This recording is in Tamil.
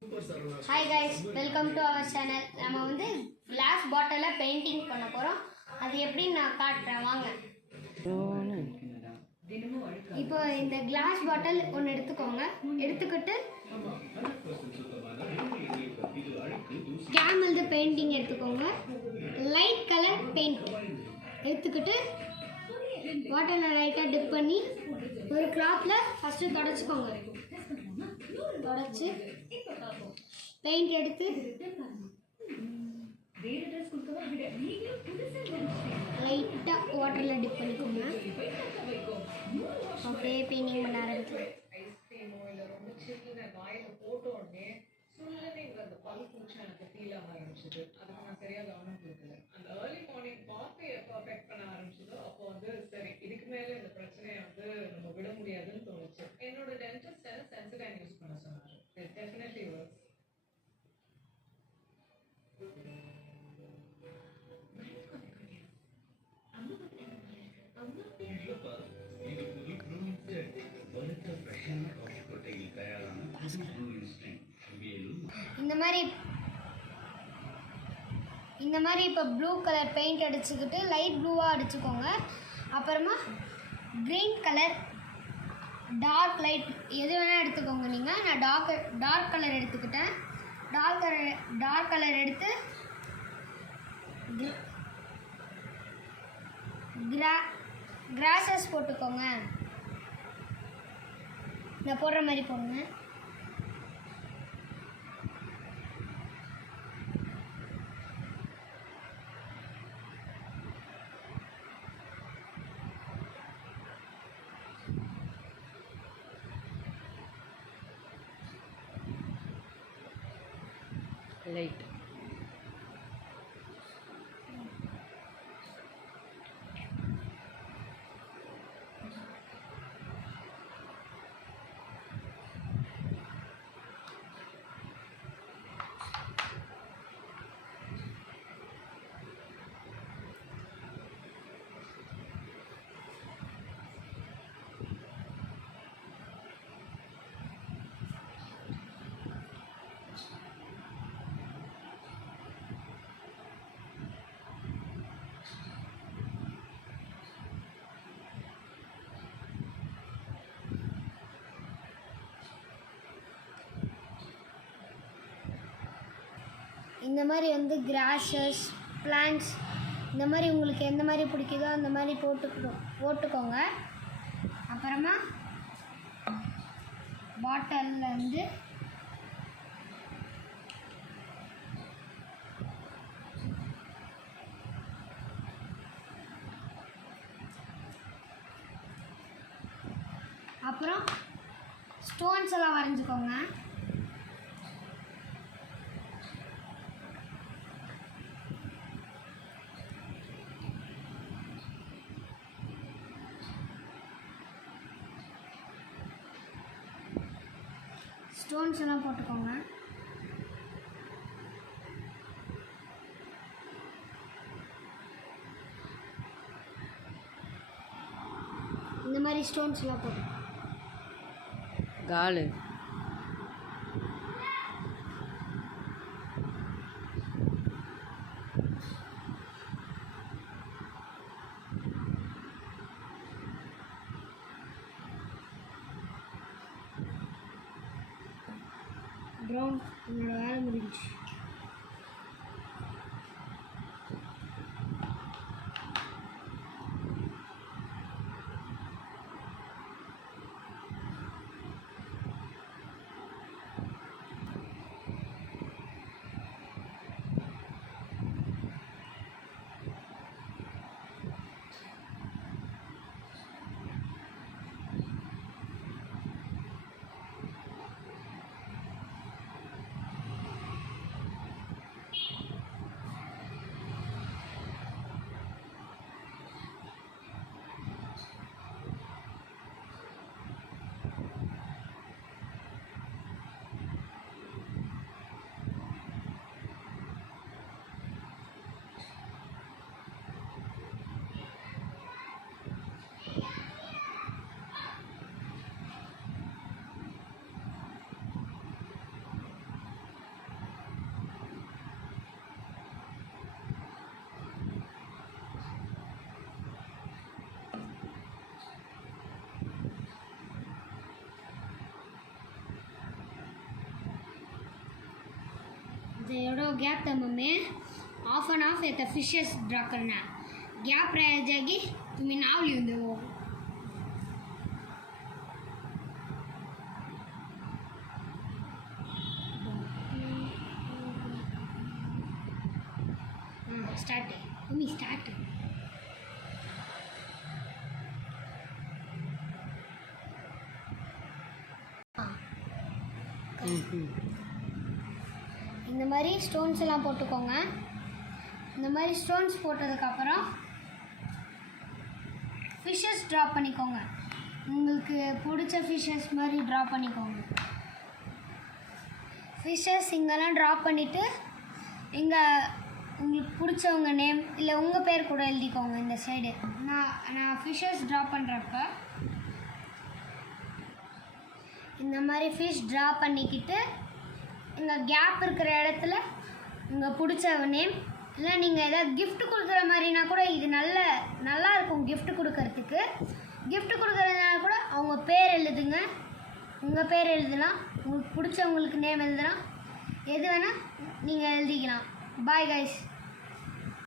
Hi guys, welcome to our channel. நம்ம வந்து glass bottle painting பண்ண போறோம். அது எப்படி நான் காட்டுறேன் வாங்க. இப்போ இந்த glass bottle ஒன்னு எடுத்துக்கோங்க. எடுத்துக்கிட்டு camel the painting எடுத்துக்கோங்க. light color paint எடுத்துக்கிட்டு bottle லைட்டா dip பண்ணி ஒரு clothல first தொடச்சுக்கோங்க. தொடச்சு பெயிண்ட் எடுத்து லைட்டா வாட்டர்ல டிப் பண்ணிக்கோங்க. ஓகே, பெயிண்டிங் பண்ண ஆரம்பிக்கலாம். என்னோட டென்டிஸ்ட் சென்சிடைன் யூஸ் பண்ண சொன்னாரு. It definitely works. இந்த மாதிரி இப்போ ப்ளூ கலர் பெயிண்ட் அடிச்சுக்கிட்டு லைட் ப்ளூவாக அடிச்சுக்கோங்க. அப்புறமா க்ரீன் கலர் டார்க் லைட் எது வேணால் எடுத்துக்கோங்க. நீங்கள் நான் டார்க் கலர் எடுத்துக்கிட்டேன். டார்க் கலர் எடுத்து கிராஸஸ் போட்டுக்கோங்க. நான் போடுற மாதிரி போடுங்க. லைட் இந்த மாதிரி வந்து கிராஸஸ் பிளான்ட்ஸ் இந்த மாதிரி உங்களுக்கு எந்த மாதிரி பிடிக்குதோ அந்த மாதிரி போட்டுக்கோங்க. அப்புறமா பாட்டிலில் வந்து அப்புறம் ஸ்டோன்ஸ் எல்லாம் வரைஞ்சிக்கோங்க. ஸ்டோன்ஸ் எல்லாம் போட்டுக்கோங்க. இந்த மாதிரி ஸ்டோன்ஸ் எல்லாம் போட்டு காலு அப்புறம் என்னோட வேலை முடிஞ்சிச்சு. एवढं गॅप तर मम्मी ऑफ अँड ऑफ येतं फिशेस ड्रॉ करणार गॅप राहायच्या जागी तुम्ही नाव लिहून देऊ स्टार्ट आहे तुम्ही स्टार्ट இந்த மாதிரி ஸ்டோன்ஸ் எல்லாம் போட்டுக்கோங்க இந்த மாதிரி ஸ்டோன்ஸ் போட்டதுக்கப்புறம் ஃபிஷ்ஷஸ் ட்ரா பண்ணிக்கோங்க உங்களுக்கு பிடிச்ச ஃபிஷ்ஷஸ் மாதிரி ட்ரா பண்ணிக்கோங்க ஃபிஷ்ஷஸ் இங்கெல்லாம் ட்ரா பண்ணிவிட்டு இங்கே உங்களுக்கு பிடிச்சவங்க நேம் இல்லை உங்கள் பேர் கூட எழுதிக்கோங்க இந்த சைடு நான் ஃபிஷ்ஷஸ் ட்ரா பண்ணுறப்ப இந்த மாதிரி ஃபிஷ் ட்ரா பண்ணிக்கிட்டு இங்கே கேப் இருக்கிற இடத்துல உங்கள் பிடிச்ச நேம் இல்லை நீங்கள் எதாவது gift கொடுக்குற மாதிரினா கூட இது நல்லா இருக்கும் gift கொடுக்கறதுக்கு gift கொடுக்குறதுனால கூட அவங்க பேர் எழுதுங்க உங்கள் பேர் எழுதலாம் உங்களுக்கு பிடிச்சவங்களுக்கு நேம் எழுதலாம் எது வேணால் நீங்கள் எழுதிக்கலாம் பாய் கைஸ்